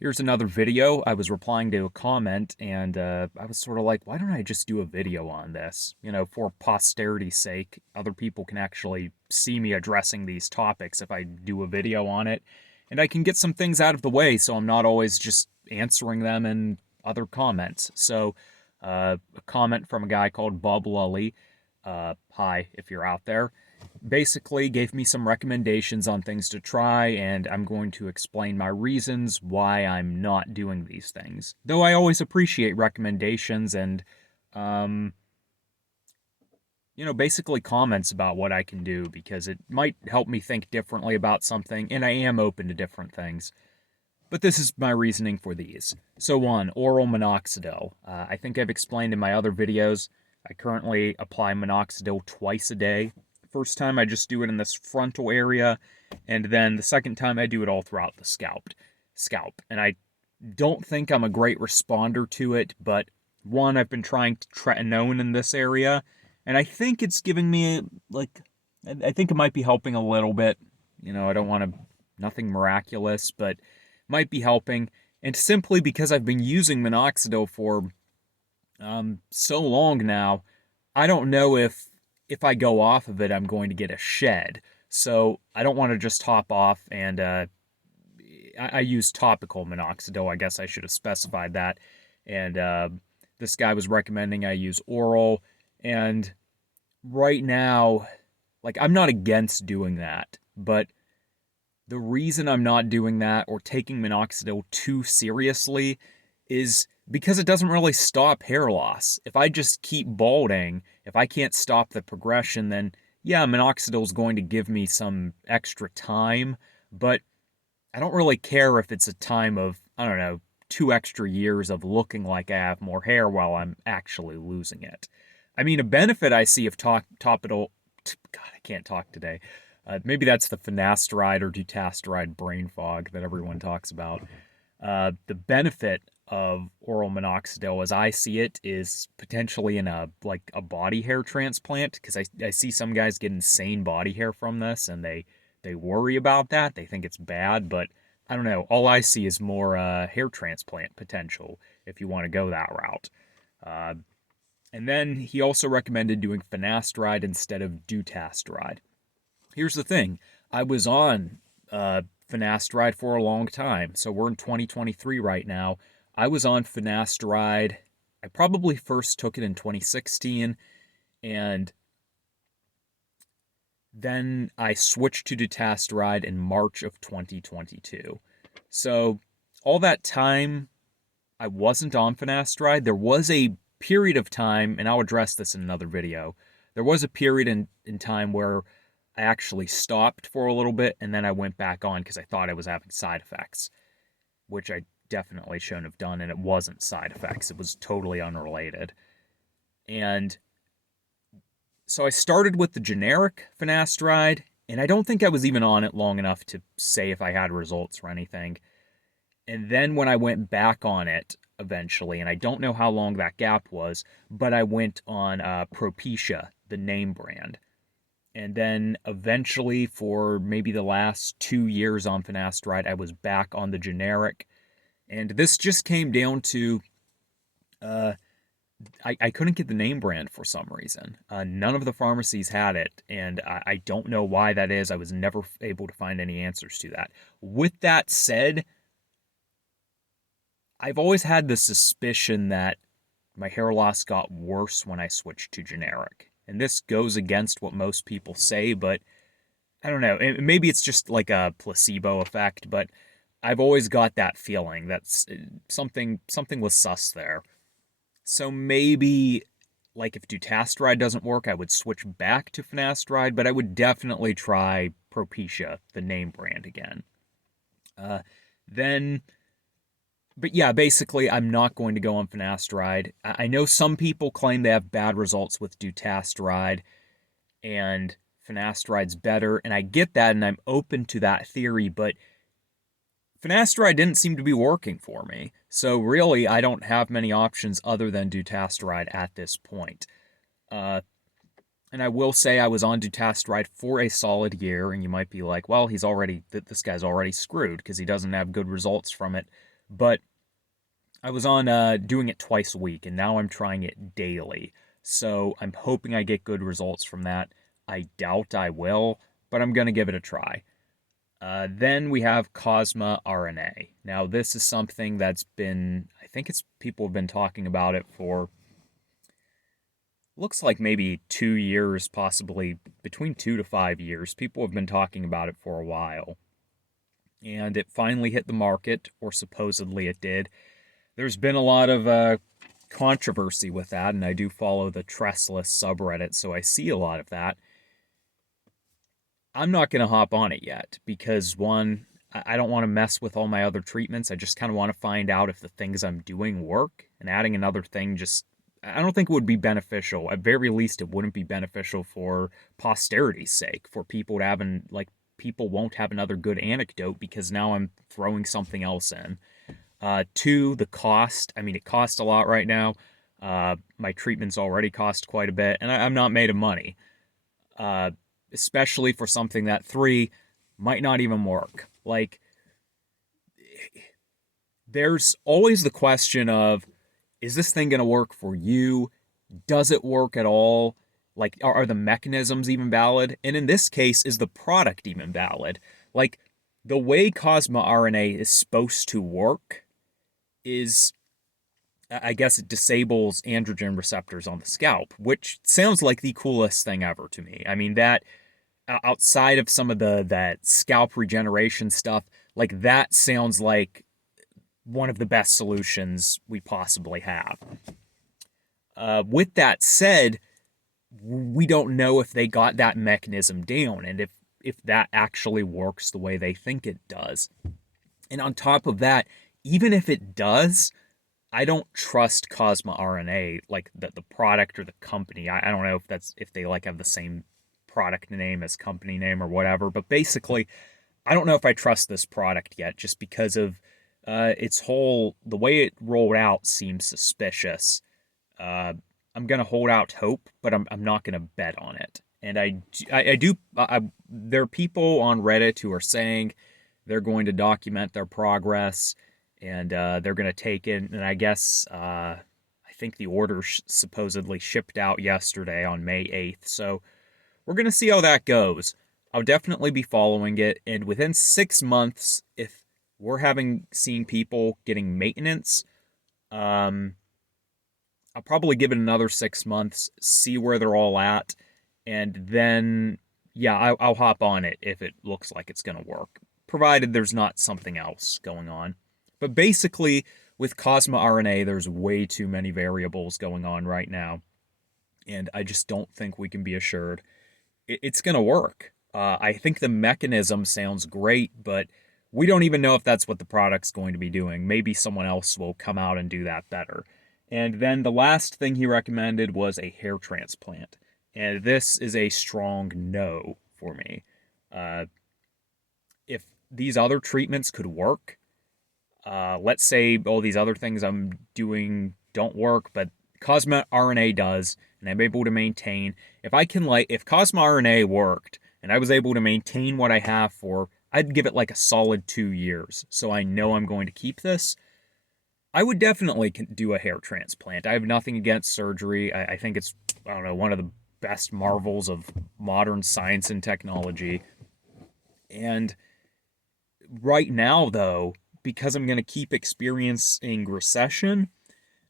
Here's another video. I was replying to a comment and I was sort of like, why don't I just do a video on this? You know, for posterity's sake, other people can actually see me addressing these topics if I do a video on it. And I can get some things out of the way so I'm not always just answering them in other comments. So, a comment from a guy called Bob Lully, hi if you're out there, basically gave me some recommendations on things to try, and I'm going to explain my reasons why I'm not doing these things. Though I always appreciate recommendations and, um, basically comments about what I can do because it might help me think differently about something, and I am open to different things. But this is my reasoning for these. So, one, oral minoxidil. I think I've explained in my other videos. I currently apply minoxidil twice a day. First time I just do it in this frontal area, and then the second time I do it all throughout the scalp. And I don't think I'm a great responder to it, but one, I've been trying tretinoin in this area, and I think it's giving me like I think it might be helping a little bit. I don't want to nothing miraculous, but might be helping. And simply because I've been using minoxidil for so long now, I don't know if I go off of it, I'm going to get a shed. So I don't want to just hop off and I use topical minoxidil. I guess I should have specified that. And this guy was recommending I use oral. And right now, like, I'm not against doing that, but the reason I'm not doing that or taking minoxidil too seriously is because it doesn't really stop hair loss. If I just keep balding, if I can't stop the progression, then yeah, minoxidil is going to give me some extra time, but I don't really care if it's a time of, I don't know, 2 extra years of looking like I have more hair while I'm actually losing it. I mean, a benefit I see of topical, God, I can't talk today. Maybe that's the finasteride or dutasteride brain fog that everyone talks about. The benefit of oral minoxidil, as I see it, is potentially in a body hair transplant, because I see some guys get insane body hair from this, and they worry about that. They think it's bad, but I don't know. All I see is more hair transplant potential if you want to go that route. Uh, and then he also recommended doing finasteride instead of dutasteride. Here's the thing. I was on finasteride for a long time. So we're in 2023 right now. I was on finasteride. I probably first took it in 2016, and then I switched to dutasteride in March of 2022. So all that time, I wasn't on finasteride. There was a period of time, and I'll address this in another video. There was a period in time where I actually stopped for a little bit, and then I went back on because I thought I was having side effects, which I definitely shouldn't have done, and it wasn't side effects. It was totally unrelated. And so I started with the generic finasteride, and I don't think I was even on it long enough to say if I had results or anything. And then when I went back on it eventually, and I don't know how long that gap was, but I went on Propecia, the name brand. And then eventually, for maybe the last 2 years on finasteride, I was back on the generic. And this just came down to uh, I couldn't get the name brand for some reason. None of the pharmacies had it, and I don't know why that is. I was never able to find any answers to that. With that said, I've always had the suspicion that my hair loss got worse when I switched to generic. And this goes against what most people say, but I don't know. Maybe it's just like a placebo effect, but I've always got that feeling that something was sus there. So maybe, like, if dutasteride doesn't work, I would switch back to finasteride, but I would definitely try Propecia, the name brand, again. Uh, then but yeah, basically, I'm not going to go on finasteride. I know some people claim they have bad results with dutasteride and finasteride's better, and I get that, and I'm open to that theory, but finasteride didn't seem to be working for me. So really, I don't have many options other than dutasteride at this point. Uh, and I will say I was on dutasteride for a solid year, and you might be like, well, this guy's already screwed because he doesn't have good results from it. But I was on doing it twice a week, and now I'm trying it daily. So I'm hoping I get good results from that. I doubt I will, but I'm going to give it a try. Then we have Cosma RNA. Now, this is something that's been, I think it's people have been talking about it for, looks like maybe 2 years, possibly between 2 to 5 years. People have been talking about it for a while. And it finally hit the market, or supposedly it did. There's been a lot of controversy with that, and I do follow the Trestless subreddit, so I see a lot of that. I'm not going to hop on it yet because, one, I don't want to mess with all my other treatments. I just kind of want to find out if the things I'm doing work, and adding another thing just, I don't think it would be beneficial. At very least, it wouldn't be beneficial for posterity's sake, for people to have, like, people won't have another good anecdote because now I'm throwing something else in. Two, the cost. I mean, it costs a lot right now. My treatments already cost quite a bit, and I'm not made of money. Uh, Especially for something that, three, might not even work. Like, there's always the question of, is this thing going to work for you? Does it work at all? Like, are the mechanisms even valid? And in this case, is the product even valid? Like, the way Cosma RNA is supposed to work is, I guess, it disables androgen receptors on the scalp, which sounds like the coolest thing ever to me. I mean, that outside of some of that scalp regeneration stuff, like, that sounds like one of the best solutions we possibly have. With that said, we don't know if they got that mechanism down and if that actually works the way they think it does. And on top of that, even if it does, I don't trust Cosma RNA, like the product or the company. I don't know if they like have the same product name as company name or whatever, but basically, I don't know if I trust this product yet, just because of the way it rolled out seems suspicious. I'm gonna hold out hope, but I'm not gonna bet on it. And there are people on Reddit who are saying they're going to document their progress, and they're going to take it. And I guess I think the order supposedly shipped out yesterday on May 8th. So we're going to see how that goes. I'll definitely be following it. And within 6 months, if we're seeing people getting maintenance, I'll probably give it another 6 months, see where they're all at, and then, yeah, I'll hop on it if it looks like it's going to work, provided there's not something else going on. But basically, with Cosma RNA, there's way too many variables going on right now, and I just don't think we can be assured it's going to work. I think the mechanism sounds great, but we don't even know if that's what the product's going to be doing. Maybe someone else will come out and do that better. And then the last thing he recommended was a hair transplant. And this is a strong no for me. If these other treatments could work, let's say all these other things I'm doing don't work, but Cosma RNA does, and I'm able to maintain. If Cosma RNA worked, and I was able to maintain what I have for, I'd give it like a solid 2 years. So I know I'm going to keep this. I would definitely do a hair transplant. I have nothing against surgery. I think it's, I don't know, one of the best marvels of modern science and technology. And right now, though, because I'm going to keep experiencing recession,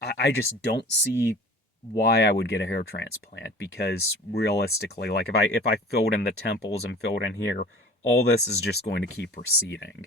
I just don't see why I would get a hair transplant, because realistically, like, if I filled in the temples and filled in here, all this is just going to keep receding.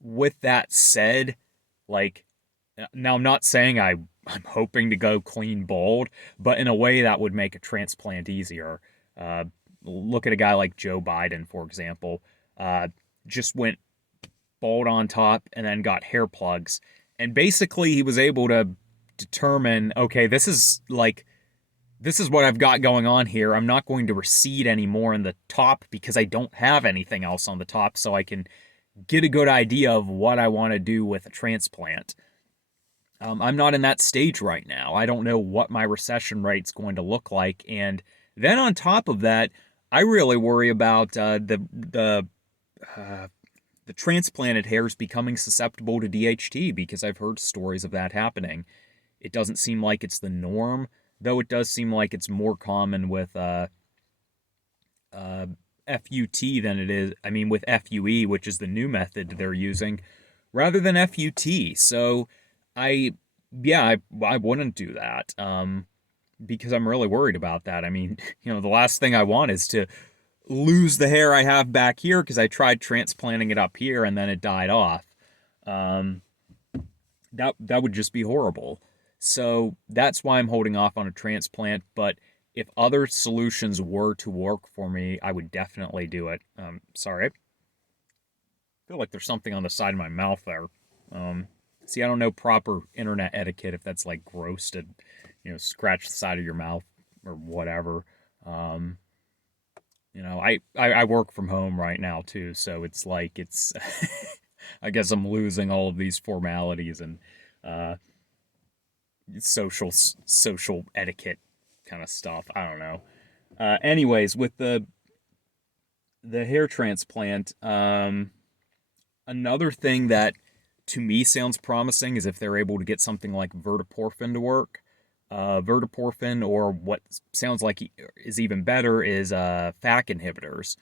With that said, like, now I'm not saying I'm hoping to go clean bald, but in a way that would make a transplant easier. Look at a guy like Joe Biden, for example. Just went bald on top and then got hair plugs. And basically he was able to determine, okay, this is what I've got going on here. I'm not going to recede anymore in the top because I don't have anything else on the top, so I can get a good idea of what I want to do with a transplant. I'm not in that stage right now. I don't know what my recession rate's going to look like. And then on top of that, I really worry about the the transplanted hair is becoming susceptible to DHT because I've heard stories of that happening. It doesn't seem like it's the norm, though it does seem like it's more common with FUT than it is, I mean, with FUE, which is the new method they're using, rather than FUT. So I, yeah, I wouldn't do that because I'm really worried about that. I mean, the last thing I want is to lose the hair I have back here because I tried transplanting it up here and then it died off. Um, that would just be horrible. So that's why I'm holding off on a transplant. But if other solutions were to work for me, I would definitely do it. Sorry, I feel like there's something on the side of my mouth there. See, I don't know proper internet etiquette if that's like gross to, scratch the side of your mouth or whatever. I work from home right now too, so it's like it's I guess I'm losing all of these formalities and uh, social etiquette kind of stuff. I don't know. Anyways, with the hair transplant, another thing that to me sounds promising is if they're able to get something like verteporfin to work. Verteporfin, or what sounds like is even better, is FAK inhibitors.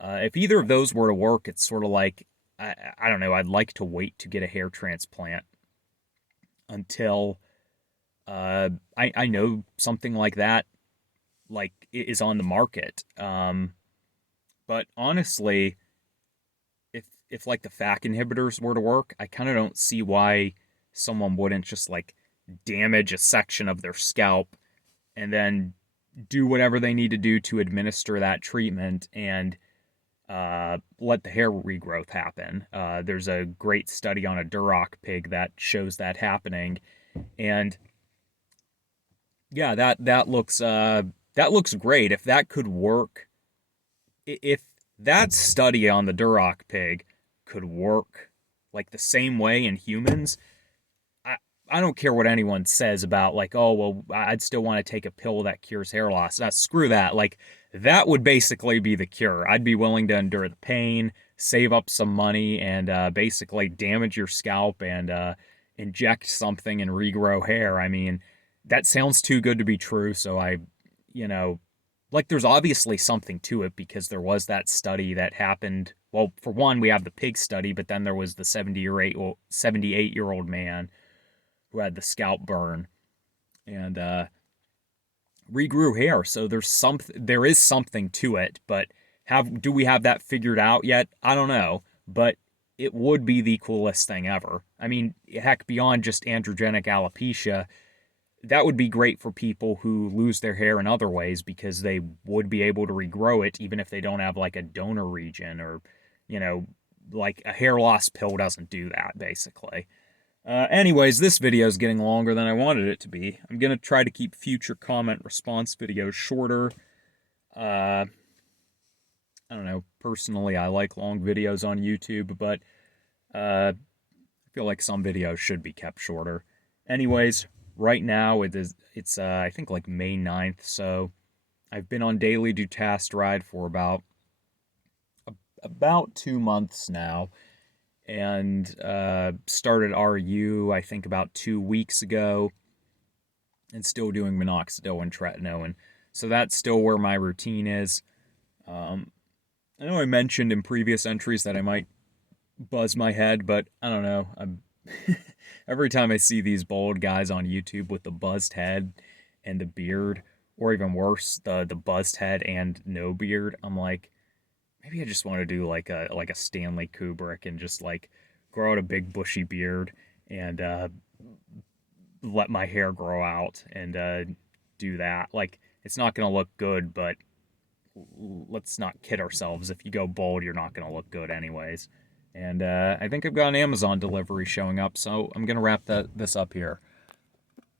If either of those were to work, it's sort of like, I don't know, I'd like to wait to get a hair transplant until I know something like that is on the market. But honestly, if like the FAK inhibitors were to work, I kind of don't see why someone wouldn't just like damage a section of their scalp and then do whatever they need to do to administer that treatment and let the hair regrowth happen. There's a great study on a Duroc pig that shows that happening, and yeah, that looks great. If that could work, if that study on the Duroc pig could work like the same way in humans, I don't care what anyone says about like, oh well, I'd still want to take a pill that cures hair loss. Screw that. Like that would basically be the cure. I'd be willing to endure the pain, save up some money, and basically damage your scalp and inject something and regrow hair. I mean, that sounds too good to be true. So you know, like there's obviously something to it because there was that study that happened. Well, for one, we have the pig study, but then there was the 78-year-old man who had the scalp burn and regrew hair. So there is something to it, but do we have that figured out yet? I don't know, but it would be the coolest thing ever. I mean, heck, beyond just androgenic alopecia, that would be great for people who lose their hair in other ways because they would be able to regrow it even if they don't have like a donor region or, like a hair loss pill doesn't do that basically. Anyways, this video is getting longer than I wanted it to be. I'm going to try to keep future comment response videos shorter. I don't know. Personally, I like long videos on YouTube, but I feel like some videos should be kept shorter. Anyways, right now it's I think like May 9th, so I've been on daily dutasteride for about 2 months now, and started RU I think about 2 weeks ago, and still doing minoxidil and tretinoin. So that's still where my routine is. I know I mentioned in previous entries that I might buzz my head, but I don't know. Every time I see these bald guys on YouTube with the buzzed head and the beard, or even worse, the buzzed head and no beard, I'm like, maybe I just want to do like a Stanley Kubrick and just like grow out a big bushy beard and let my hair grow out and do that. Like it's not gonna look good, but let's not kid ourselves. If you go bald, you're not gonna look good anyways. And I think I've got an Amazon delivery showing up, so I'm gonna wrap this up here.